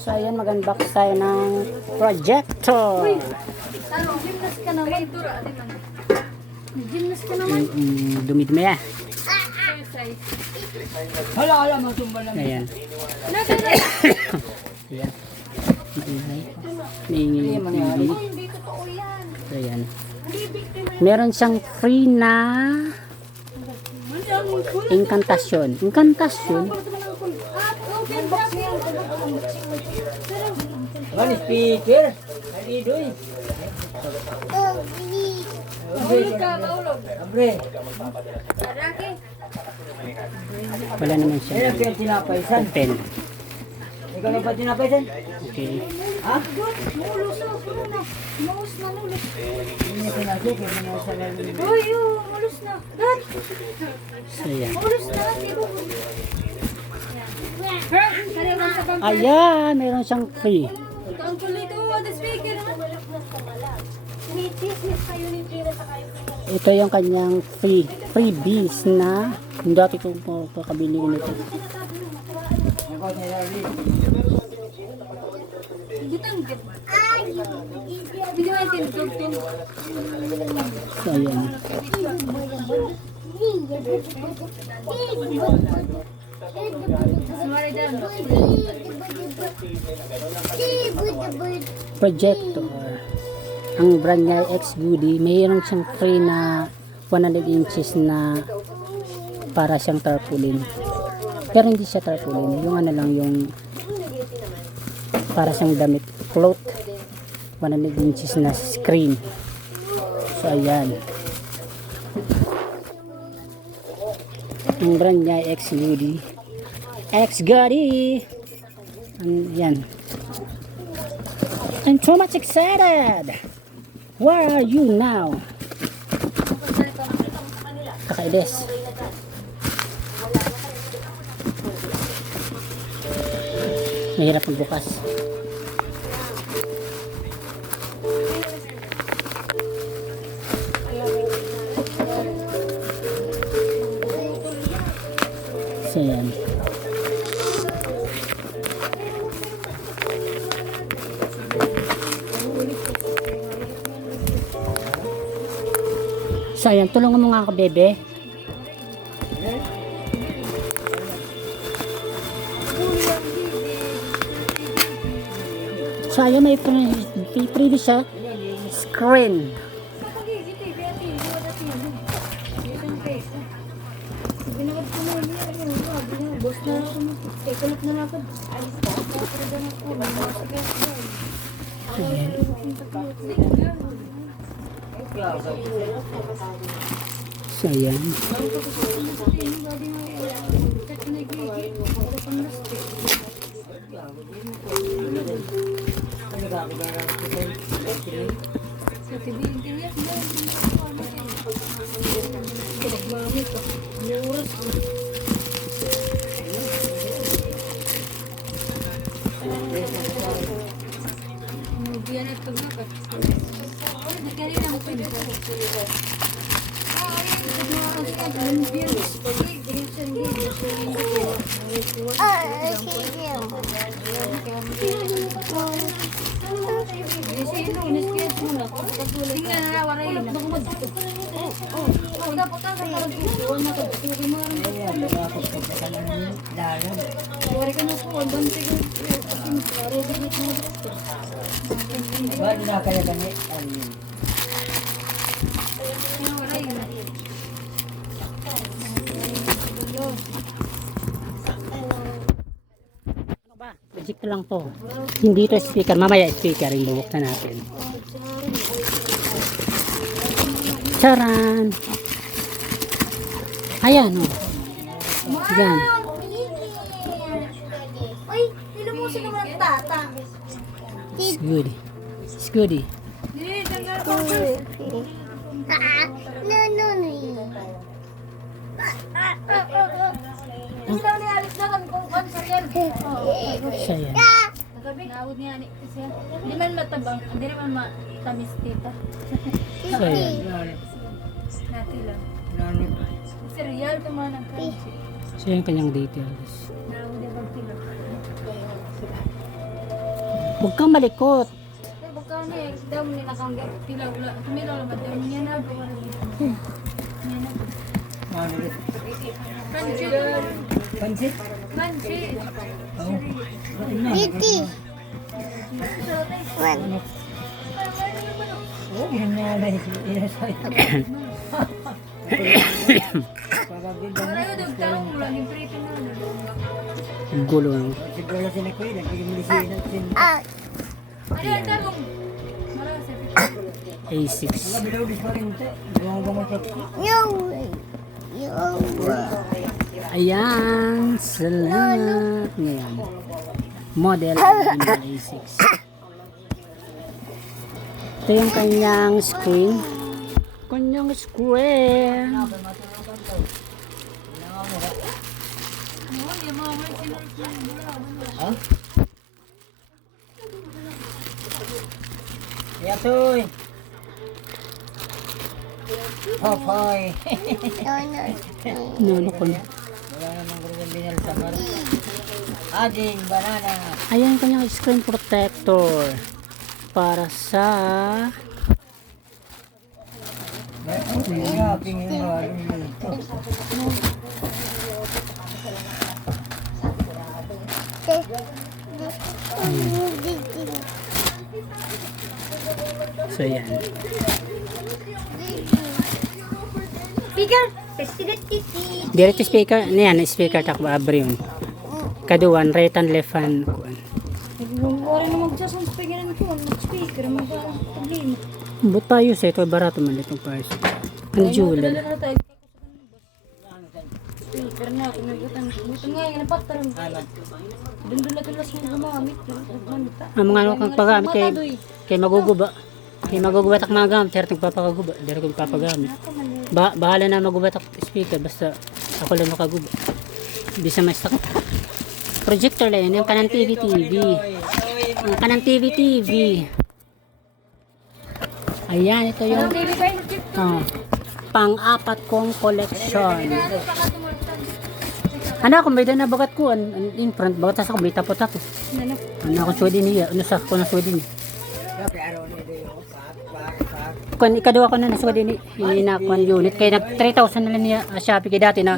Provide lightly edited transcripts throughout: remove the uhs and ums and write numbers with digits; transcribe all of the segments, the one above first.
So ayan, mag-unbox tayo ng projector. Gymnast ka naman. Gymnast ka naman. Dumidumi ah. Hala, matumba lang. Ayan. Ayan. Maingay. Maingay yung TV. Hindi totoo yan. So ayan. Meron siyang free na incantation. Incantation. One speaker. Ay, doy. Abre. Wala naman siya. Kaya kaya tinapay san. Open. Ikaw na ba tinapay san? Okay. Ha? Mulus na, puno na. Mulus na, mulus. Hindi na sinasok. Hindi na sa lalim. Uy, mulus na. Dad, So ayan. mulus na. Tibo. Kaya lang sa bangka. Ayan, meron siyang free. Ito ang kulit. The speaker naman. Chismis kayo ni Tira sa kayo. Ito yung kanyang freebies na dati ko kakabili ko nito. Ako niya rin. Gitang git. Hindi mo yung tinutugtog. So ayan. Sumari dyan. Projector. Ang brand niya X Goody, mayroon siyang free na 100 inches na para siyang tarpaulin. Pero hindi siya tarpaulin, yung ano lang, yung para siyang damit, float. 100 inches na screen. So ayan. Ang brand niya X Goody. X Goody. Yan. I'm so much excited. Where are you now? Kakaides. Mahirap magbukas. So yan. So ayan, tulungan mo nga ako, bebe. So ayan, may free siya. Screen. So ayan. Ba't na kaya kami? Legit lang to. Hindi to speaker. Mamaya speaker yung bubuksan natin. Charan! Ayan o. Yan. Uy, nilumusin naman ang tata. It's goody. It's goody. Gusto ni Alex na kami kung ano sa kel. Siya yan. Nagabi, naawad niya ni kasi hindi man matabang, hindi naman matamis tita. Siya yan. Nati lang. Cereal to man ang crunchy. Siya yung kanyang details. Naawad niya pag tila. Huwag kang malikot. Pero baka na eh, daw mo nila kang tilaw la. Tumilaw naman daw niya na. Pansit? Mansi. Titi. Oh, yan nga na. Inasay. Ayaw daw taong mo lang yung prito na. Gulo. Siguro sila ko yun. Nagpigilisi natin. Ano yung tarong? Marami sa pito. A6. Mga bilawis pa rin ito. Gawang gumasak ko. No. Yo. Ayan. Salamat. Ngayon. Model A6. Ito yung kanyang screen. Kanyang screen. Ano, yung mga may Ha? Yatoy. Popoy. Nuno ko na. Wala namang ganyan binal sa mar. Ading banana. Ayan yung kanyang screen protector. Para sa Grabe nga yung ito. so yan. Speaker! President Titi! Direct speaker. Ano yan? Speaker takbo abri yun. Kaduan, right and left hand. Wala na magsasang speaker na ito. Mag-speaker. Mag-tablin. But tayo sa ito. Barato man itong price. Ang jewel. Dala na tayo. Speaker na. Kinagutan. Ito nga yung napatarang. Dundun na tulas ng gumamit. Ang mga ano kang paggamit kay maguguba. Kay maguguba tak mga gamit. Pero nagpapakaguba. Hindi rin kong papagamit. Bahala na maguba tak speaker. Basta ako lang makaguba. Hindi sa mas tak. Projector lang yun. Yung kanang TV. Yung kanang TV. Ayan, ito yung pang-apat kong collection. Ano ako, may na bagat ko in front, bagat sa kumita po tato. Ano ako swede niya, ano sa ko na swede niya. Kung ikadawa ko na naswede ni, hindi na ako unit, kaya nag 3,000 na lang niya Shopee kay dati na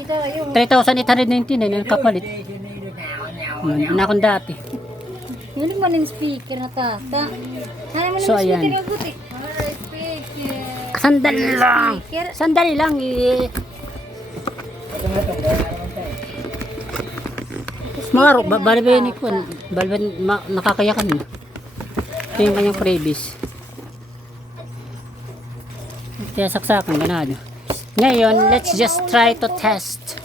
3,899 na kapalit. Ano akong dati. Yun man yung speaker na tata. So, ayan. Sandali lang. Maro, balibay ni Kwan. Balibay, nakakayakan mo. Ito yung kanyang freebies. Kaya saksakan, ganado. Ngayon, let's just try to test.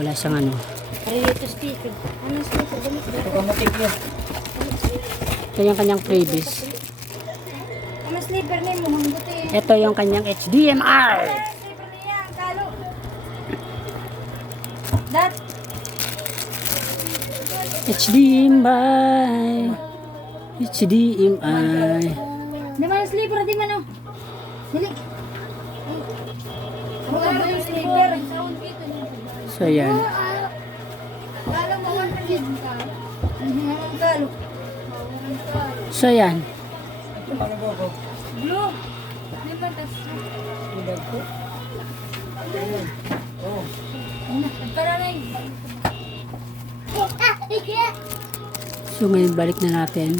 Wala siyang ano. Rito speaker. Ano speaker? Kamatik yun. Ito yung kanyang freebies. Ano sleeper na mo? Hangguti. Ito yung kanyang HDMI. Sleeper na yan. Kalo. That. HDMI. HDMI. Di man yung sleeper. Di man o. Dili. Wala ba yung sleeper? So yan. Kalo mo. Kalo. So yan. Blue. Di ba tas? Nagkaramay. So ngayon balik na natin.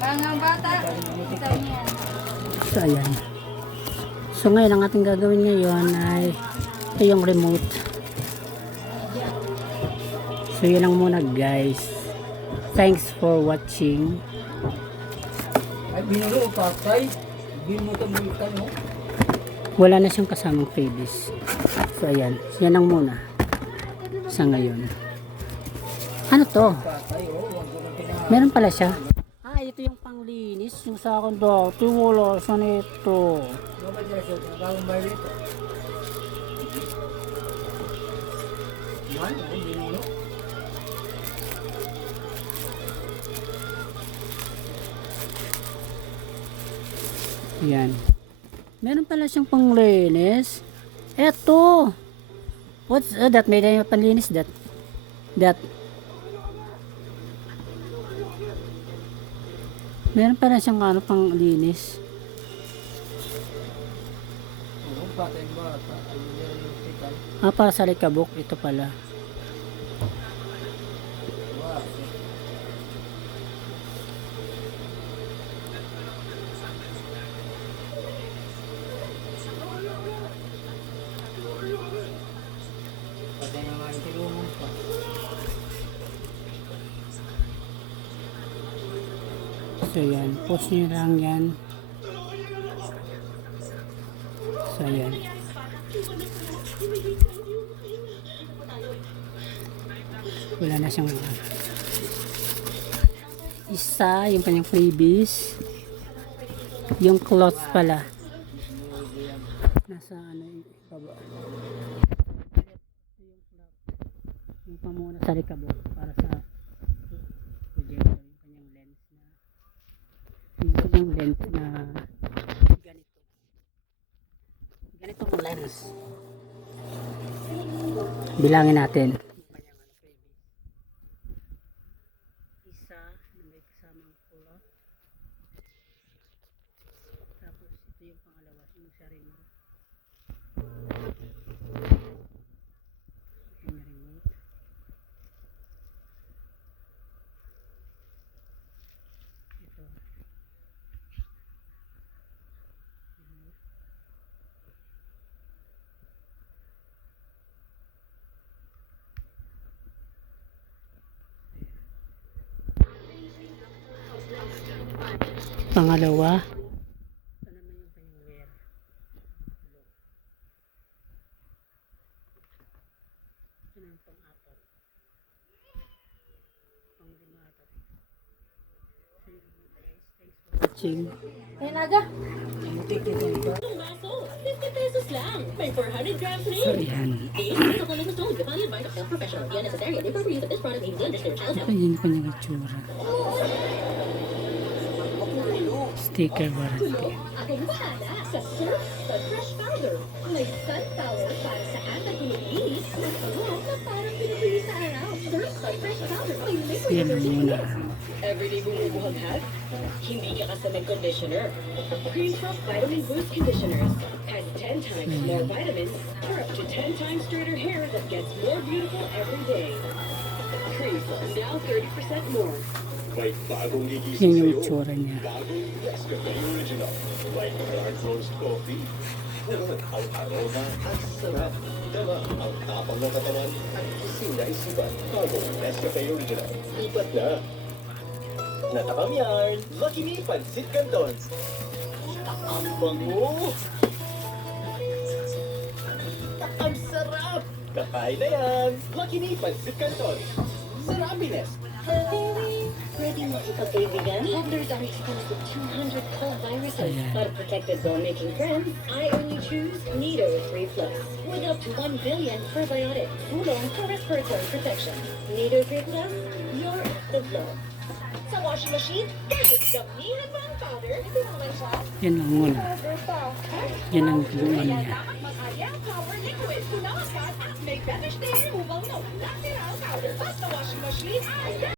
Bangang bata. Ikaw niya. So ayan. So ngayon ang ating gagawin ngayon ay ito yung remote. So yun lang muna guys. Thanks for watching. Ay, binulo pa, tay. Binutan mo. Wala na siyang kasamang freebies. So ayan. Yan lang muna. Sa ngayon. Ano to? Meron pala siya. Ah, ito yung panglinis. Yung sa akin dati. Wala siya nito. Yan. Meron pala siyang panglinis. Eto. What's that? May na panlinis that. That meron pa rin siyang ano pang linis. Oo, patay ba? Ayun yung tikal. Para sa likabok, ito pala. Wow. Patay naman yung tilumong pa. So yan, post nyo lang yan. So yan. Wala na siyang isa, yung kanyang freebies. Yung clothes pala. Nasa ano yung baba. Yung pamuna sa likabok para sa projector, yung kanyang lens na ganito. Ganitong lens. Bilangin natin. Isa na may kasamang kulot. Tapos ito yung pangalawa, yung sarili. Yung remote. Ito. Pangalawa. Ito naman yung kanyang wear. Ito naman pang-apat. Pang-lima ata. So yun guys, thanks for watching. Ayun aga. Maso, 50 pesos lang. May 400 grams So rin. yan. These supplement was sold without the advice of health professional. The unnecessary and improper use of this product may be dangerous to your child's Ito health. yung kanyang itsura. Sticker warranty. Akong bahala sa Surf Sun Fresh Powder. May sunflower para sa anak kinikinis at pagod na parang pinipili sa araw. Surf Sun Fresh Powder. May liquid Yan ang muna. Everyday bumubuhag-hag? Hindi ka kasi conditioner. Cream Soft Vitamin Boost Conditioners has 10 times more vitamins for up to 10 times straighter hair that gets more beautiful every day. Cream Soft now 30% more. May bagong Yan gigising yung sa'yo. itsura niya. Bagong Nescafe Original. Like dark roast coffee. Ang aroma at sarap. Tama ang tapang ng katawan at gising na isipan. Bagong Nescafe Original. Lipat na. Natakam yan. Lucky Me Pansit Canton. Ang bango. Ang sarap. Kakain na yan. Lucky Me Pansit Canton. Sarapines. Ready makipagkaibigan? Boulders are exposed to 200 cold viruses. Ayan. But protected while making friends, I only choose Nido 3 Plus. With up to 1 billion probiotics. Tulong for respiratory protection. Nido 3 Plus, you're the flow. Sa washing machine, kahit damihan mo ang powder, hindi mo naman siya. Yan ang muna. Yan ang guluan niya. Mag-aya power liquid. Tunawakan at may fetish day removal na wala tira ang powder. Basta washing machine, ay